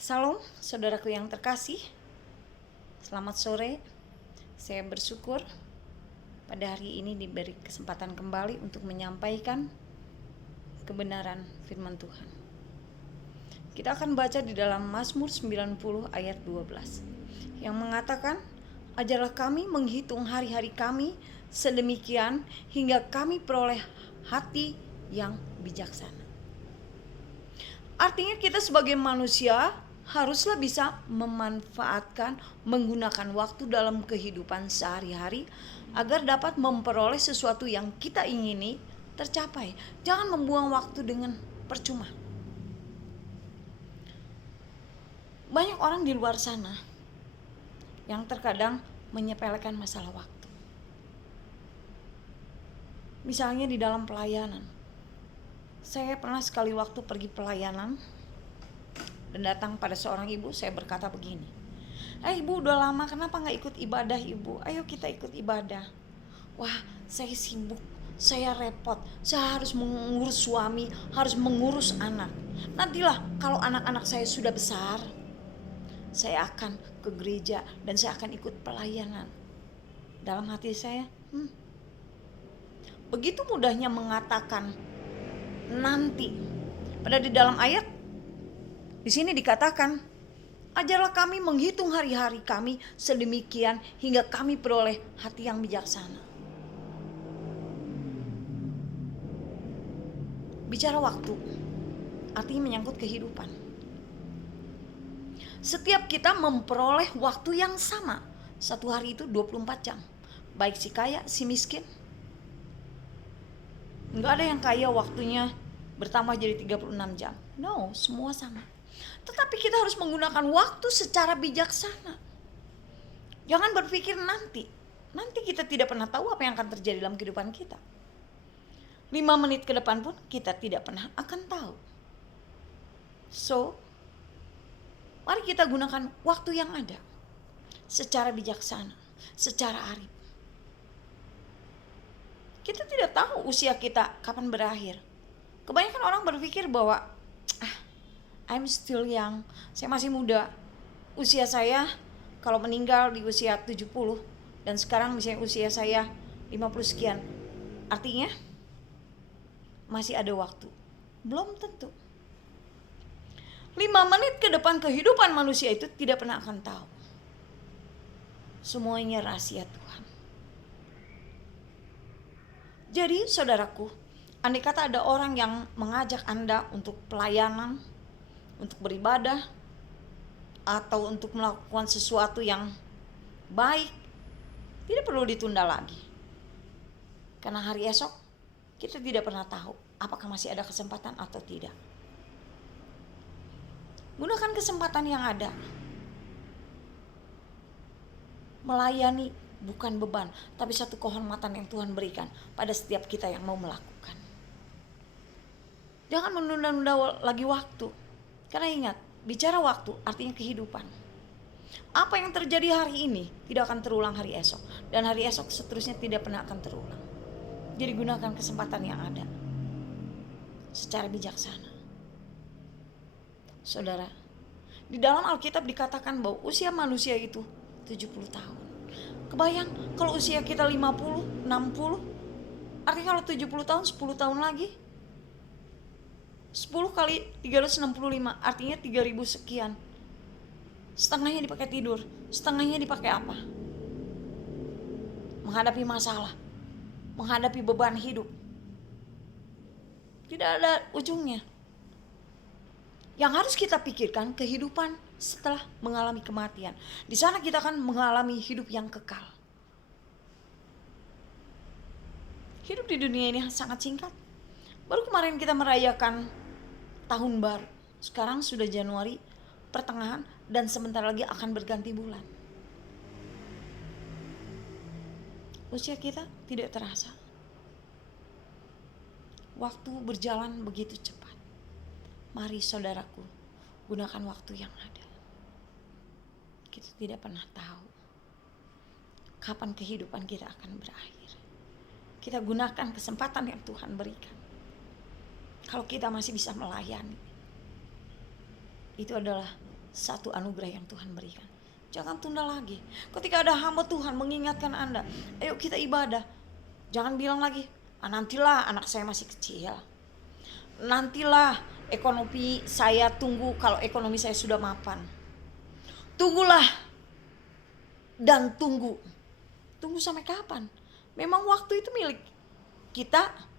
Salam, saudaraku yang terkasih. Selamat sore. Saya bersyukur pada hari ini diberi kesempatan kembali untuk menyampaikan kebenaran firman Tuhan. Kita akan baca di dalam Mazmur 90 ayat 12 yang mengatakan, "Ajarlah kami menghitung hari-hari kami sedemikian hingga kami peroleh hati yang bijaksana." Artinya kita sebagai manusia haruslah bisa memanfaatkan, menggunakan waktu dalam kehidupan sehari-hari agar dapat memperoleh sesuatu yang kita ingini tercapai. Jangan membuang waktu dengan percuma. Banyak orang di luar sana yang terkadang menyepelekan masalah waktu. Misalnya di dalam pelayanan. Saya pernah sekali waktu pergi pelayanan dan datang pada seorang ibu, saya berkata begini, "Ibu udah lama kenapa gak ikut ibadah ibu? Ayo kita ikut ibadah." "Wah, saya sibuk, saya repot, saya harus mengurus suami, harus mengurus anak. Nantilah kalau anak-anak saya sudah besar, saya akan ke gereja dan saya akan ikut pelayanan." Dalam hati saya, begitu mudahnya mengatakan nanti. Padahal di dalam ayat di sini dikatakan, "Ajarlah kami menghitung hari-hari kami sedemikian hingga kami peroleh hati yang bijaksana." Bicara waktu artinya menyangkut kehidupan. Setiap kita memperoleh waktu yang sama. Satu hari itu 24 jam. Baik si kaya, si miskin. Enggak ada yang kaya waktunya bertambah jadi 36 jam. No, semua sama. Tetapi kita harus menggunakan waktu secara bijaksana. Jangan berpikir nanti. Nanti kita tidak pernah tahu apa yang akan terjadi dalam kehidupan kita. 5 menit ke depan pun kita tidak pernah akan tahu. So, mari kita gunakan waktu yang ada secara bijaksana, secara arif. Kita tidak tahu usia kita kapan berakhir. Kebanyakan orang berpikir bahwa I'm still young, saya masih muda. Usia saya kalau meninggal di usia 70 dan sekarang misalnya usia saya 50 sekian. Artinya masih ada waktu. Belum tentu. 5 menit ke depan kehidupan manusia itu tidak pernah akan tahu. Semuanya rahasia Tuhan. Jadi saudaraku, andai kata ada orang yang mengajak Anda untuk pelayanan, untuk beribadah, atau untuk melakukan sesuatu yang baik, tidak perlu ditunda lagi. Karena hari esok kita tidak pernah tahu apakah masih ada kesempatan atau tidak. Gunakan kesempatan yang ada. Melayani bukan beban, tapi satu kehormatan yang Tuhan berikan pada setiap kita yang mau melakukan. Jangan menunda-nunda lagi waktu. Karena ingat, bicara waktu artinya kehidupan. Apa yang terjadi hari ini tidak akan terulang hari esok. Dan hari esok seterusnya tidak pernah akan terulang. Jadi gunakan kesempatan yang ada secara bijaksana. Saudara, di dalam Alkitab dikatakan bahwa usia manusia itu 70 tahun. Kebayang kalau usia kita 50, 60, artinya kalau 70 tahun 10 tahun lagi, 10 kali 365 artinya 3000 sekian. Setengahnya dipakai tidur, setengahnya dipakai apa? Menghadapi masalah, menghadapi beban hidup. Tidak ada ujungnya. Yang harus kita pikirkan kehidupan setelah mengalami kematian. Di sana kita akan mengalami hidup yang kekal. Hidup di dunia ini sangat singkat. Baru kemarin kita merayakan tahun baru. Sekarang sudah Januari pertengahan dan sebentar lagi akan berganti bulan. Usia kita tidak terasa. Waktu berjalan begitu cepat. Mari saudaraku, gunakan waktu yang ada. Kita tidak pernah tahu kapan kehidupan kita akan berakhir. Kita gunakan kesempatan yang Tuhan berikan. Kalau kita masih bisa melayani, itu adalah satu anugerah yang Tuhan berikan. Jangan tunda lagi. Ketika ada hamba Tuhan mengingatkan Anda, ayo kita ibadah. Jangan bilang lagi, nantilah anak saya masih kecil. Nantilah ekonomi saya, tunggu kalau ekonomi saya sudah mapan. Tunggulah dan tunggu. Tunggu sampai kapan? Memang waktu itu milik kita.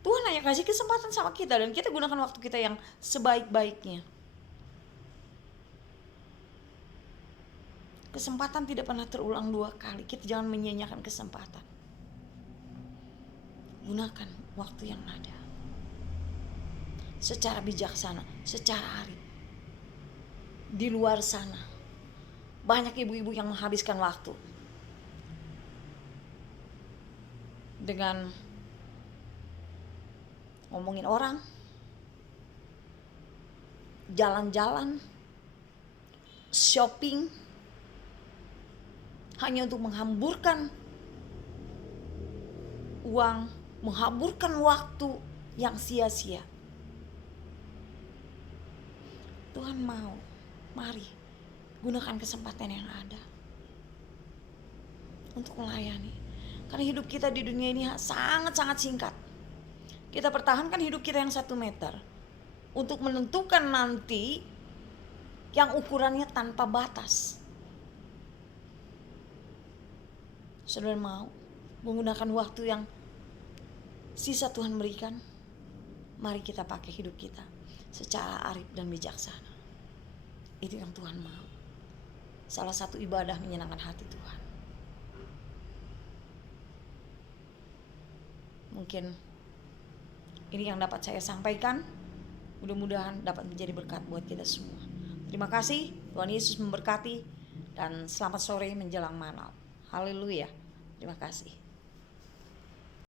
Tuhan hanya kasih kesempatan sama kita dan kita gunakan waktu kita yang sebaik-baiknya. Kesempatan tidak pernah terulang 2 kali. Kita jangan menyia-nyiakan kesempatan. Gunakan waktu yang ada secara bijaksana, secara arif. Di luar sana banyak ibu-ibu yang menghabiskan waktu dengan ngomongin orang, jalan-jalan, shopping, hanya untuk menghamburkan uang, menghamburkan waktu yang sia-sia. Tuhan mau, mari gunakan kesempatan yang ada untuk melayani. Karena hidup kita di dunia ini sangat-sangat singkat. Kita pertahankan hidup kita yang 1 meter untuk menentukan nanti yang ukurannya tanpa batas. Saudara mau menggunakan waktu yang sisa Tuhan berikan? Mari kita pakai hidup kita secara arif dan bijaksana. Itu yang Tuhan mau. Salah satu ibadah menyenangkan hati Tuhan. Mungkin ini yang dapat saya sampaikan. Mudah-mudahan dapat menjadi berkat buat kita semua. Terima kasih. Tuhan Yesus memberkati. Dan selamat sore menjelang malam. Haleluya. Terima kasih.